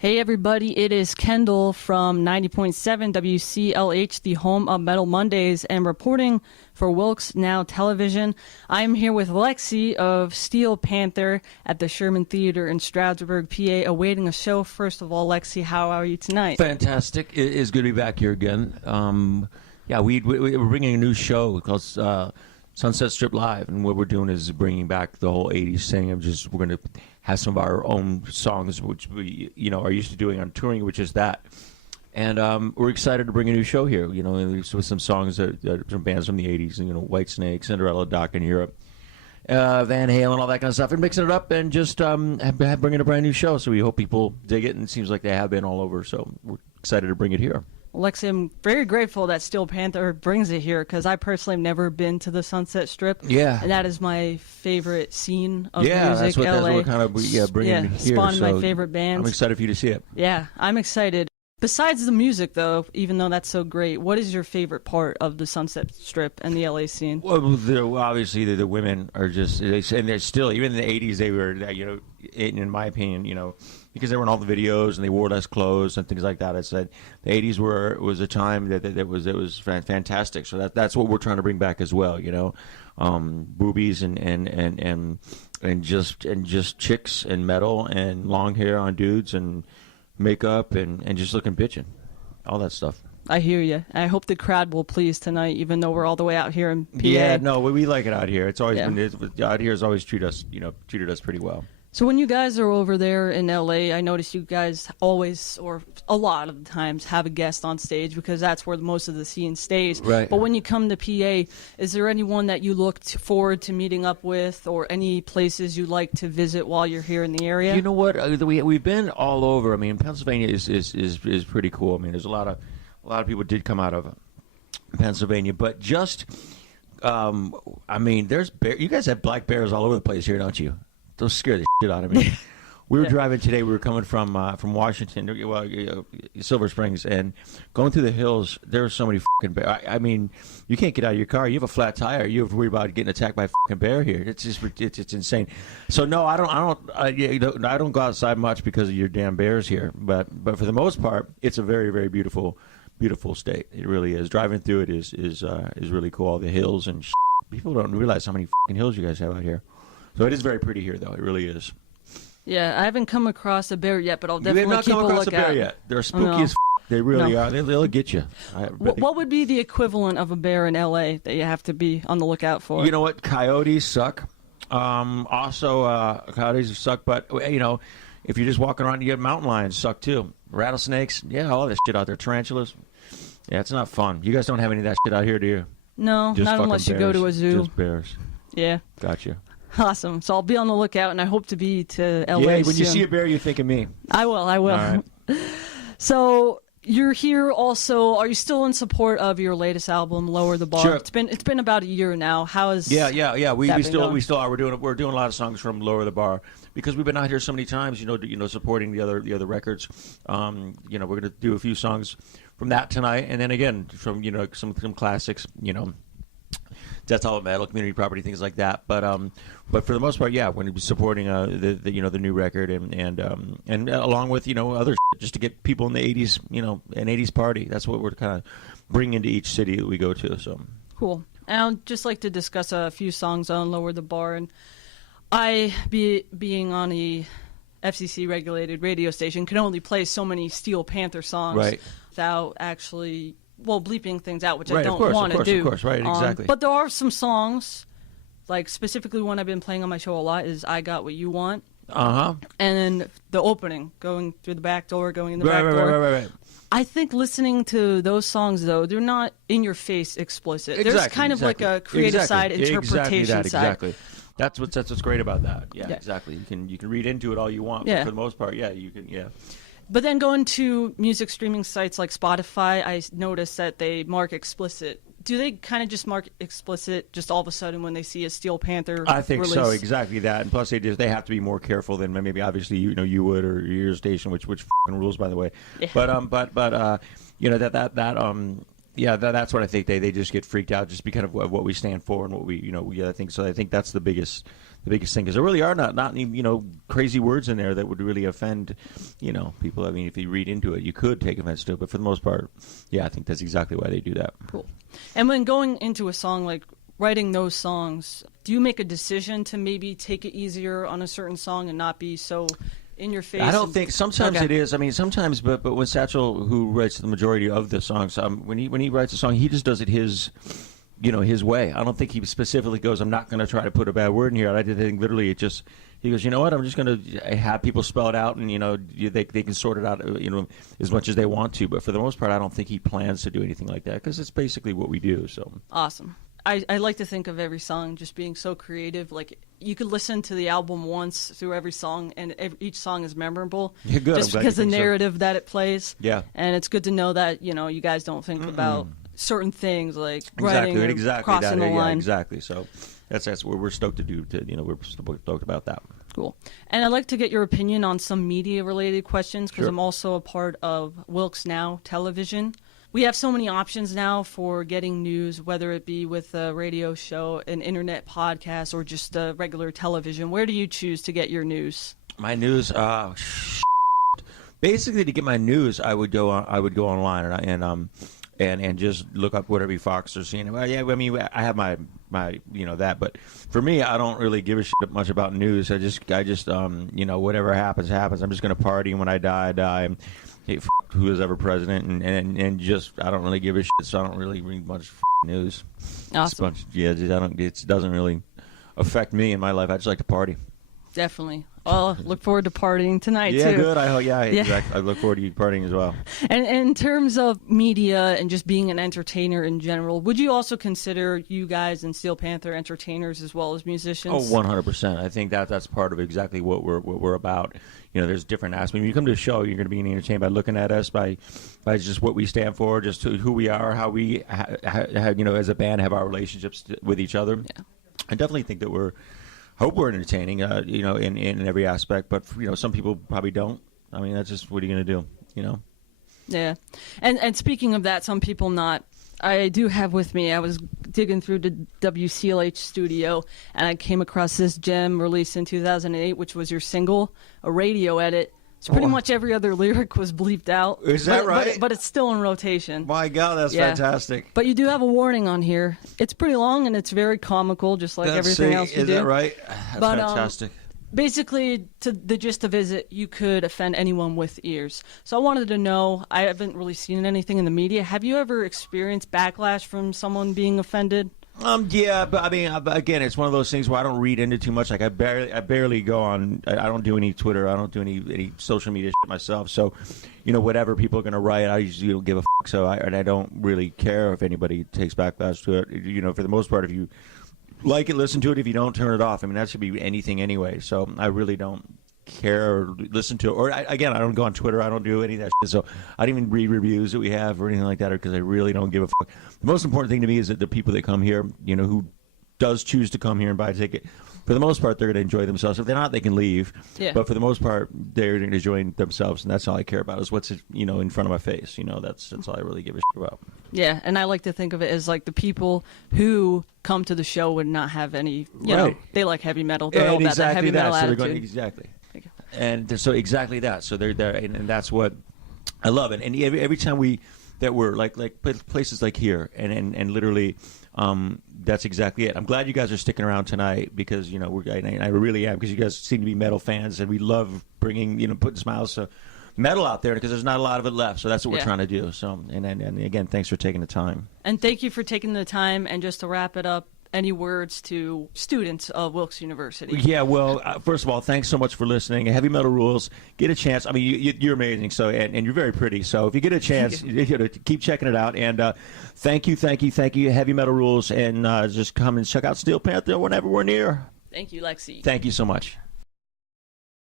Hey everybody, it is Kendall from 90.7 WCLH, the home of Metal Mondays, and reporting for Wilkes Now Television. I'm here with Lexxi of Steel Panther at the Sherman Theatre in Stroudsburg, PA, awaiting a show. First of all, Lexxi, how are you tonight? Fantastic. It is good to be back here again. We're bringing a new show called Sunset Strip Live, and what we're doing is bringing back the whole 80s thing. We're going to have some of our own songs, which we, are used to doing on touring, which is that. And we're excited to bring a new show here, with some songs from bands from the 80s, Whitesnake, Cinderella, Doc in Europe, Van Halen, all that kind of stuff, and mixing it up and just bringing a brand new show. So we hope people dig it, and it seems like they have been all over. So we're excited to bring it here. Lexi, I'm very grateful that Steel Panther brings it here because I personally have never been to the Sunset Strip. Yeah. And that is my favorite scene of music, LA. That's what kind of bringing it here. Spawned my favorite bands. I'm excited for you to see it. Yeah, I'm excited. Besides the music, though, even though that's so great, what is your favorite part of the Sunset Strip and the LA scene? Well, obviously the women are just, and they're still, even in the 80s, they were, in my opinion, because they were in all the videos and they wore less clothes and things like that. I said the 80s was a time that was fantastic. So that's what we're trying to bring back as well. Boobies and just chicks and metal and long hair on dudes and makeup and just looking bitchin', all that stuff. I hear you. I hope the crowd will please tonight, even though we're all the way out here in PA. Yeah, no, we like it out here. It's always been out here has always treated us pretty well. So when you guys are over there in LA, I notice you guys always, or a lot of the times, have a guest on stage because that's where most of the scene stays. Right. But when you come to PA, is there anyone that you look forward to meeting up with, or any places you like to visit while you're here in the area? You know what? We've been all over. I mean, Pennsylvania is pretty cool. I mean, there's a lot of people did come out of Pennsylvania, but just there's you guys have black bears all over the place here, don't you? Those scare the shit out of me. We were driving today. We were coming from Washington, Silver Springs, and going through the hills. There were so many fucking bears. I mean, you can't get out of your car. You have a flat tire. You have to worry about getting attacked by a fucking bear here. It's just it's insane. So no, I don't go outside much because of your damn bears here. But for the most part, it's a very, very beautiful state. It really is. Driving through it is really cool. All the hills and shit. People don't realize how many fucking hills you guys have out here. So it is very pretty here, though. It really is. Yeah, I haven't come across a bear yet, but I'll definitely keep a look out. You have not come across a bear yet. They're spooky as They really are. They'll get you. What would be the equivalent of a bear in L.A. that you have to be on the lookout for? You know what? Coyotes suck. Coyotes suck, but, if you're just walking around, you get mountain lions suck, too. Rattlesnakes, all that shit out there. Tarantulas. Yeah, it's not fun. You guys don't have any of that shit out here, do you? No, just not unless you go to a zoo. Just bears. Yeah. Gotcha. Awesome. So I'll be on the lookout, and I hope to be to LA Yeah, when soon. you see a bear, you think of me. I will. All right. So you're here also. Are you still in support of your latest album, Lower the Bar? Sure. It's been about a year now. How is Yeah. We still are. We're doing a lot of songs from Lower the Bar because we've been out here so many times. Supporting the other records. We're going to do a few songs from that tonight, and then again from some classics. Death All Metal, Community Property, things like that. But for the most part, we're going to be supporting the new record and along with other just to get people in the 80s, an 80s party. That's what we're kind of bringing to each city that we go to. So cool. And I'd just like to discuss a few songs on Lower the Bar, and being on a FCC regulated radio station can only play so many Steel Panther songs without actually bleeping things out, which I don't want to do. Of course, right, exactly. But there are some songs, like specifically one I've been playing on my show a lot is I Got What You Want. Uh-huh. And then the opening, going through the back door, going in the back door. Right. I think listening to those songs, though, they're not in-your-face explicit. Exactly, There's kind of like a creative side, interpretation side. Exactly. That's what's great about that. Yeah, exactly. You can read into it all you want, but for the most part, you can. But then going to music streaming sites like Spotify, I noticed that they mark explicit. Do they kind of just mark explicit just all of a sudden when they see a Steel Panther I think release? So, exactly that. And plus, they have to be more careful than maybe obviously you would or your station, which rules, by the way. Yeah. But Yeah, that's what I think. They just get freaked out just because of what we stand for and what I think so. I think that's the biggest thing, because there really are not any crazy words in there that would really offend people. I mean, if you read into it, you could take offense to it, but for the most part, yeah, I think that's exactly why they do that. Cool. And when going into a song, like writing those songs, do you make a decision to maybe take it easier on a certain song and not be so in your face? I don't think. Sometimes it is. I mean, sometimes, but when Satchel, who writes the majority of the songs, when he writes a song, he just does it his way. I don't think he specifically goes, I'm not going to try to put a bad word in here. I think literally he goes, you know what, I'm just going to have people spell it out, and they can sort it out as much as they want to. But for the most part, I don't think he plans to do anything like that, because it's basically what we do. So awesome. I like to think of every song just being so creative. Like, you could listen to the album once through every song, and each song is memorable. Yeah, good. Just because the narrative that it plays. Yeah. And it's good to know that, you guys don't think about certain things like writing or crossing the line. Yeah, exactly. So that's what we're stoked to do. We're stoked about that. Cool. And I'd like to get your opinion on some media-related questions, because Sure. I'm also a part of Wilkes Now Television. We have so many options now for getting news, whether it be with a radio show, an internet podcast, or just regular television. Where do you choose to get your news? My news, basically, to get my news, I would go online and just look up what every Fox are seeing. Well, yeah, I mean, I have my that, but for me, I don't really give a shit much about news. I just whatever happens. I'm just gonna party, and when I die, I die. And, hey, who is ever president, and just I don't really give a shit, so I don't really read much news. Awesome. It doesn't really affect me in my life. I just like to party. Definitely. Well, look forward to partying tonight, yeah, too. Good. Exactly. I look forward to you partying as well. And in terms of media and just being an entertainer in general, would you also consider you guys and Steel Panther entertainers as well as musicians? Oh, 100%. I think that's part of exactly what we're about. There's different aspects. When you come to a show, you're going to be entertained by looking at us, by just what we stand for, just who we are, how we, as a band, have our relationships with each other. Yeah. I definitely think that hope we're entertaining, in every aspect, but some people probably don't. I mean, that's just what are you going to do, Yeah, and speaking of that, some people not. I do have with me, I was digging through the WCLH studio, and I came across this gem released in 2008, which was your single, a radio edit. So pretty much every other lyric was bleeped out. Is that right? But it's still in rotation. My God, that's fantastic. But you do have a warning on here. It's pretty long, and it's very comical, just like everything else you do. Is that right? That's fantastic. Basically, the gist of it, you could offend anyone with ears. So I wanted to know, I haven't really seen anything in the media. Have you ever experienced backlash from someone being offended? Yeah, but I mean, again, it's one of those things where I don't read into too much. Like I barely go on. I don't do any Twitter. I don't do any social media shit myself. So, whatever people are going to write, I usually don't give a fuck. So I don't really care if anybody takes backlash to it. For the most part, if you like it, listen to it. If you don't, turn it off. I mean, that should be anything anyway. So I really don't care or listen to it. Or I don't go on Twitter. I don't do any of that shit. So I don't even read reviews that we have or anything like that, because I really don't give a fuck. The most important thing to me is that the people that come here, who does choose to come here and buy a ticket, for the most part, they're going to enjoy themselves. If they're not, they can leave. Yeah. But for the most part, they're enjoying themselves, and that's all I care about is what's in front of my face. That's all I really give a shit about. Yeah, and I like to think of it as like the people who come to the show would not have any, they like heavy metal. They're all about that heavy metal attitude. Exactly. And so exactly that. So they're there, and that's what I love it. And every time we're like places like here, and literally, that's exactly it. I'm glad you guys are sticking around tonight, because I really am, because you guys seem to be metal fans, and we love bringing putting smiles to metal out there, because there's not a lot of it left. So that's what we're trying to do. So and again, thanks for taking the time. And thank you for taking the time. And just to wrap it up, any words to students of Wilkes University? Yeah, well, first of all, thanks so much for listening. Heavy Metal Rules. Get a chance. I mean, you're amazing. So, and you're very pretty. So, if you get a chance, keep checking it out. And thank you, Heavy Metal Rules. And just come and check out Steel Panther whenever we're near. Thank you, Lexxi. Thank you so much.